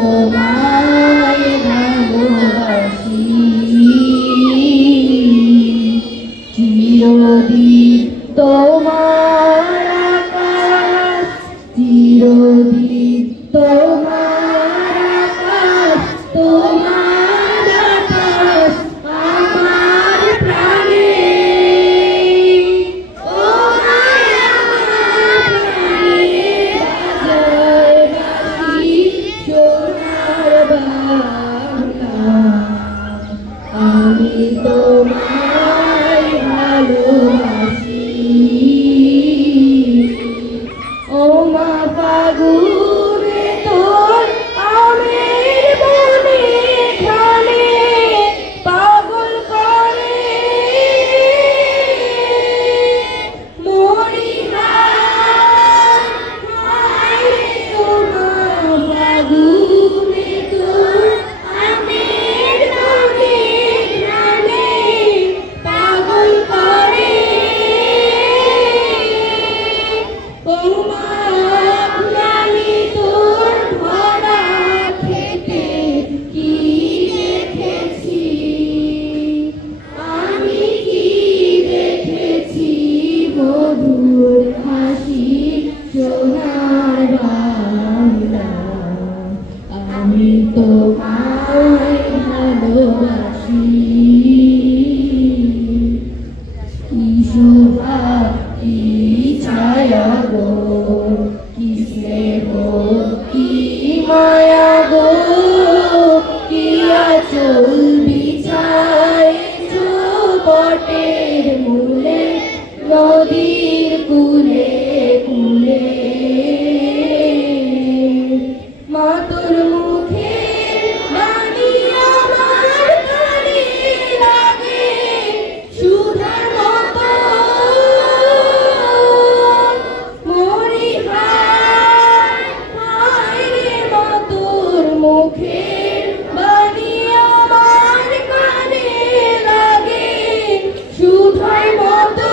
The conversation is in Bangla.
তোমায় ভালোবাসি চিরদিন তোমার আকাশ চিরদিন তোমার আকাশ তোমার আকাশ আমার প্রাণে তোমায় আমার প্রাণে বাজায় বাঁশি সোনার বাংলা আমি তোমায় ভালোবাসি ও মা ফাগুনে তোর আমের বনে খানে পাগল করে মরি হায় ও মা ফাগুনে তোর আমের বনে খানে পাগল করে ও মা আমি তোর ভরা খেতে কি দেখেছি আমি কি দেখেছি মধুর হাসি সোনার বাংলা আমি তোমায় ভালোবাসি কি শোভা কি ছায়া গো কি স্নেহ কি মায়া গো কি আঁচল বিছায়েছো বটের মূলে নদীর কূলে কূলে মা তোর মুখের বাণী আমার কানে লাগে সুধার মতো মরি হায় রে মা তোর মুখের বাণী আমার কানে লাগে সুধার মতো